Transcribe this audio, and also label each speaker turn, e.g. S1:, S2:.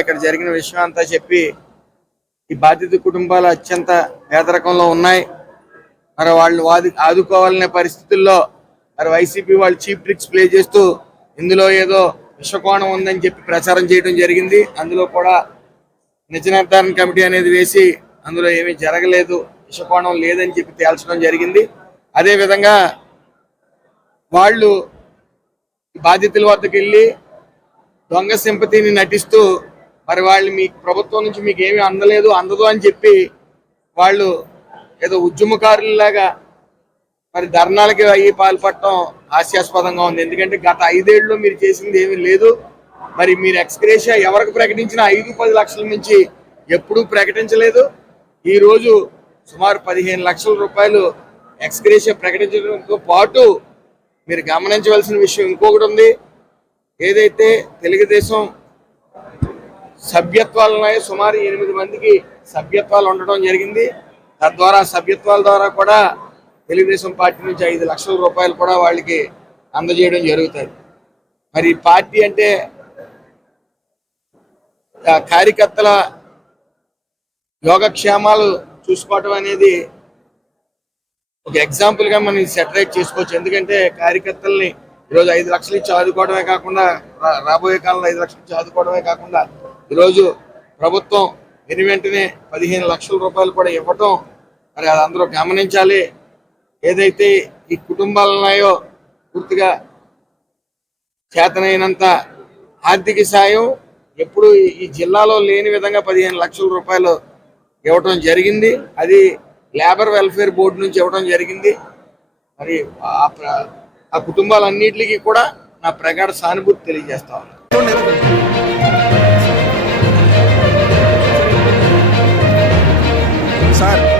S1: ఇక్కడ జరిగిన విషయం అంతా చెప్పి ఈ బాధిత కుటుంబాలు అత్యంత పేదరికంలో ఉన్నాయి. మరి వాళ్ళు వాది ఆదుకోవాలనే పరిస్థితుల్లో మరి వైసీపీ వాళ్ళు చీప్ ట్రిక్స్ ప్లే చేస్తూ ఇందులో ఏదో విశ్వకోణం ఉందని చెప్పి ప్రచారం చేయడం జరిగింది. అందులో కూడా నిజ నిర్ధారణ కమిటీ అనేది వేసి అందులో ఏమీ జరగలేదు విషకోణం లేదని చెప్పి తేల్చడం జరిగింది. అదే విధంగా వాళ్ళు బాధితుల వద్దకు వెళ్ళి దొంగ సింపతిని నటిస్తూ మరి వాళ్ళు మీ ప్రభుత్వం నుంచి మీకు ఏమీ అందలేదు అందదు అని చెప్పి వాళ్ళు ఏదో ఉద్యమకారులలాగా మరి ధర్నాలకి అయ్యి పాల్పడటం హాస్యాస్పదంగా ఉంది. ఎందుకంటే గత ఐదేళ్ళలో మీరు చేసింది ఏమీ లేదు. మరి మీరు ఎక్స్గ్రేషియా ఎవరికి ప్రకటించిన ఐదు పది లక్షల నుంచి ఎప్పుడూ ప్రకటించలేదు. ఈరోజు సుమారు పదిహేను లక్షల రూపాయలు ఎక్స్గ్రేషియా ప్రకటించడంతో పాటు మీరు గమనించవలసిన విషయం ఇంకొకటి ఉంది. ఏదైతే తెలుగుదేశం సభ్యత్వాలు ఉన్నాయి సుమారు ఎనిమిది మందికి సభ్యత్వాలు ఉండడం జరిగింది. తద్వారా సభ్యత్వాల ద్వారా కూడా తెలుగుదేశం పార్టీ నుంచి ఐదు లక్షల రూపాయలు కూడా వాళ్ళకి అందజేయడం జరుగుతుంది. మరి పార్టీ అంటే కార్యకర్తల యోగక్షేమాలు చూసుకోవటం అనేది ఒక ఎగ్జాంపుల్గా మనం సెటరేట్ చేసుకోవచ్చు. ఎందుకంటే కార్యకర్తల్ని ఈరోజు ఐదు లక్షలు ఇచ్చి ఆదుకోవడమే కాకుండా రా- రాబోయే కాలంలో ఐదు లక్షలు ఇచ్చి ఆదుకోవడమే కాకుండా ఈరోజు ప్రభుత్వం వెను వెంటనే పదిహేను లక్షల రూపాయలు కూడా ఇవ్వటం మరి అది అందరూ గమనించాలి. ఏదైతే ఈ కుటుంబాలు ఉన్నాయో పూర్తిగా చేతనైనంత ఆర్థిక సాయం ఎప్పుడు ఈ- జిల్లాలో లేని విధంగా పదిహేను లక్షల రూపాయలు ఇవ్వటం జరిగింది. అది లేబర్ వెల్ఫేర్ బోర్డు నుంచి ఇవ్వడం జరిగింది. మరి ఆ ప్ర- ఆ కుటుంబాలన్నిటికీ కూడా నా ప్రగాఢ సానుభూతి తెలియజేస్తా ఉన్నాను. comenzar.